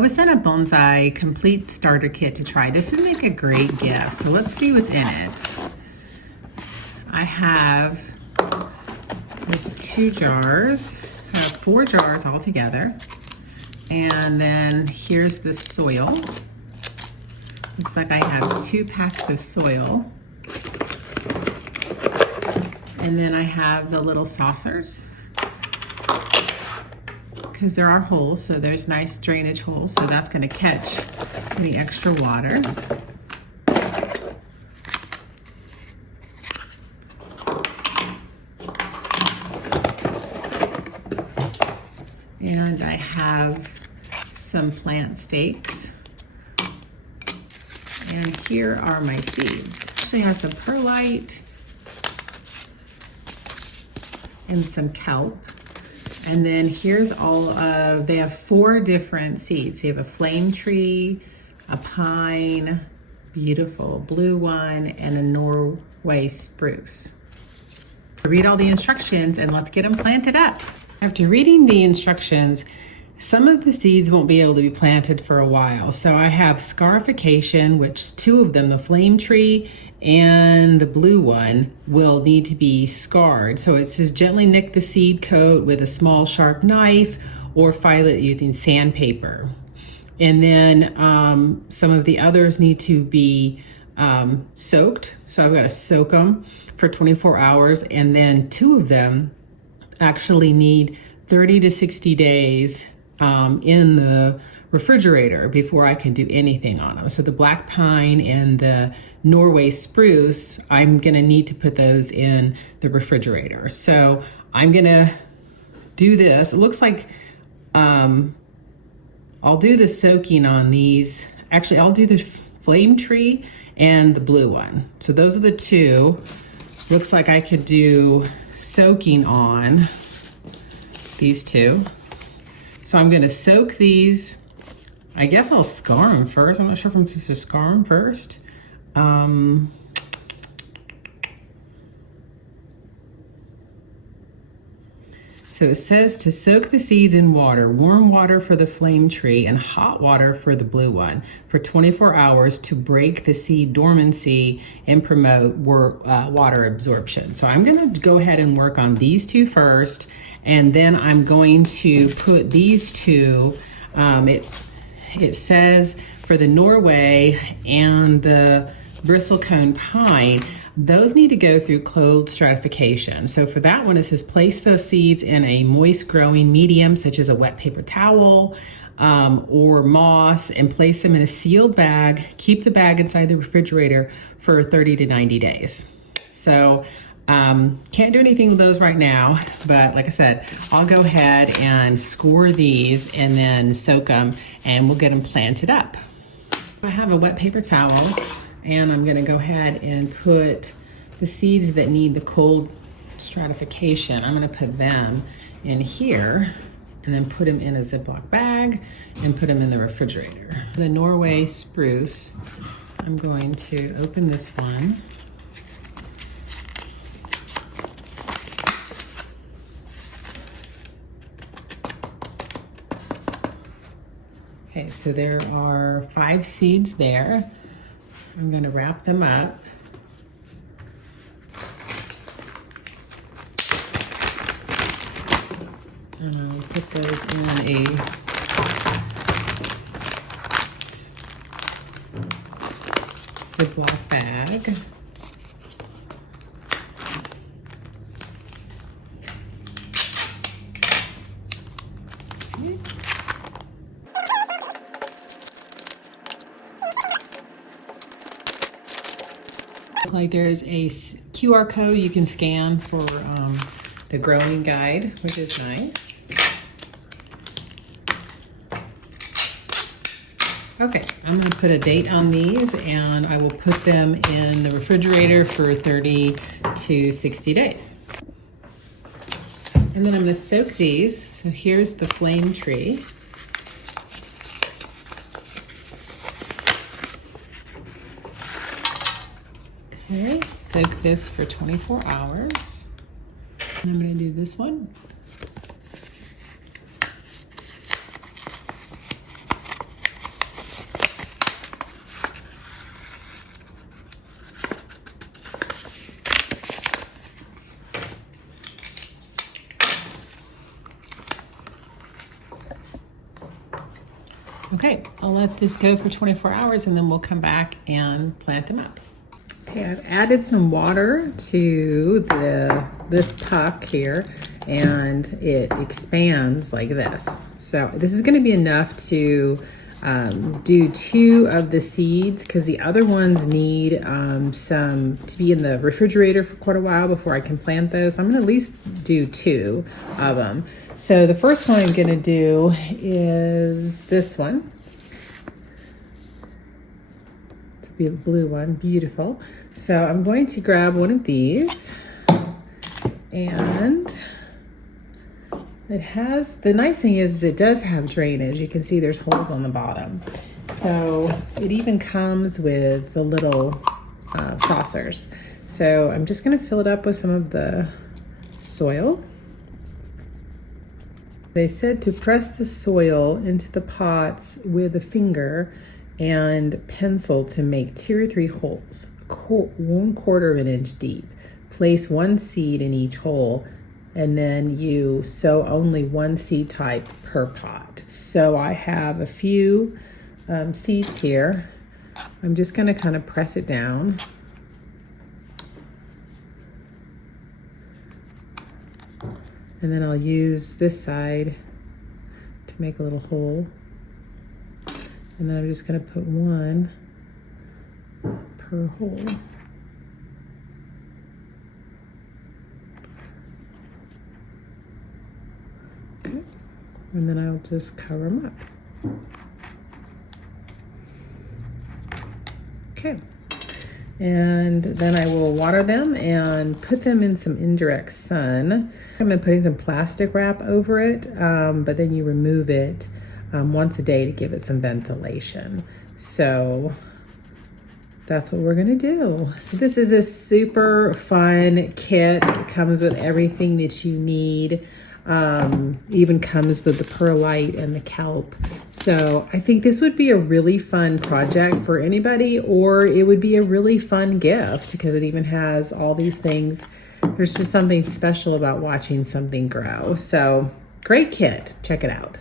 I was sent a bonsai complete starter kit to try. This would make a great gift. So let's see what's in it. I have, there's 2 jars. I have 4 jars all together. And then here's the soil. Looks like I have 2 packs of soil. And then I have the little saucers, because there are holes, so there's nice drainage holes, so that's going to catch any extra water. And I have some plant stakes. And here are my seeds. Actually have some perlite and some kelp. And then here's all of, they have 4 different seeds. So you have a flame tree, a pine, beautiful blue one, and a Norway spruce. Read all the instructions and let's get them planted up. After reading the instructions, some of the seeds won't be able to be planted for a while. So I have scarification, which 2 of them, the flame tree and the blue one, will need to be scarred. So it says gently nick the seed coat with a small sharp knife or file it using sandpaper. And then some of the others need to be soaked. So I've got to soak them for 24 hours. And then 2 of them actually need 30 to 60 days in the refrigerator before I can do anything on them. So the black pine and the Norway spruce, I'm gonna need to put those in the refrigerator. So I'm gonna do this. It looks like I'll do the soaking on these. Actually, I'll do the flame tree and the blue one. So those are the 2. Looks like I could do soaking on these 2. So I'm gonna soak these. I guess I'll scar them first. I'm not sure if I'm supposed to scar them first. So it says to soak the seeds in water, warm water for the flame tree and hot water for the blue one for 24 hours to break the seed dormancy and promote water absorption. So I'm gonna go ahead and work on these 2 first, and then I'm going to put these 2, it says for the Norway and the bristlecone pine, those need to go through cold stratification. So for that one, it says place the seeds in a moist growing medium, such as a wet paper towel or moss, and place them in a sealed bag. Keep the bag inside the refrigerator for 30 to 90 days. So can't do anything with those right now, but like I said, I'll go ahead and score these and then soak them, and we'll get them planted up. I have a wet paper towel, and I'm gonna go ahead and put the seeds that need the cold stratification. I'm gonna put them in here and then put them in a Ziploc bag and put them in the refrigerator. The Norway spruce, I'm going to open this one. Okay, so there are 5 seeds there. I'm going to wrap them up. And I'll put those in a Ziploc bag. Okay. Like there's a QR code you can scan for the growing guide, which is nice. Okay, I'm going to put a date on these, and I will put them in the refrigerator for 30 to 60 days. And then I'm going to soak these. So here's the flame tree. Okay, soak this for 24 hours. And I'm going to do this one. Okay, I'll let this go for 24 hours and then we'll come back and plant them up. Okay, I've added some water to this puck here and it expands like this. So this is going to be enough to do 2 of the seeds because the other ones need some to be in the refrigerator for quite a while before I can plant those. So I'm going to at least do 2 of them. So the first one I'm going to do is this one. It's a blue one, beautiful. So I'm going to grab one of these, and it has, the nice thing is it does have drainage. You can see there's holes on the bottom. So it even comes with the little saucers. So I'm just gonna fill it up with some of the soil. They said to press the soil into the pots with a finger and pencil to make 2 or 3 holes, 1/4 of an inch deep. Place 1 seed in each hole, and then you sow only 1 seed type per pot. So I have a few seeds here. I'm just going to kind of press it down. And then I'll use this side to make a little hole. And then I'm just going to put 1 per hole. Okay. And then I'll just cover them up. Okay. And then I will water them and put them in some indirect sun. I'm putting some plastic wrap over it, but then you remove it once a day to give it some ventilation. So that's what we're gonna do. So this is a super fun kit. It comes with everything that you need. Even comes with the perlite and the kelp. So I think this would be a really fun project for anybody, or it would be a really fun gift because it even has all these things. There's just something special about watching something grow. So great kit, check it out.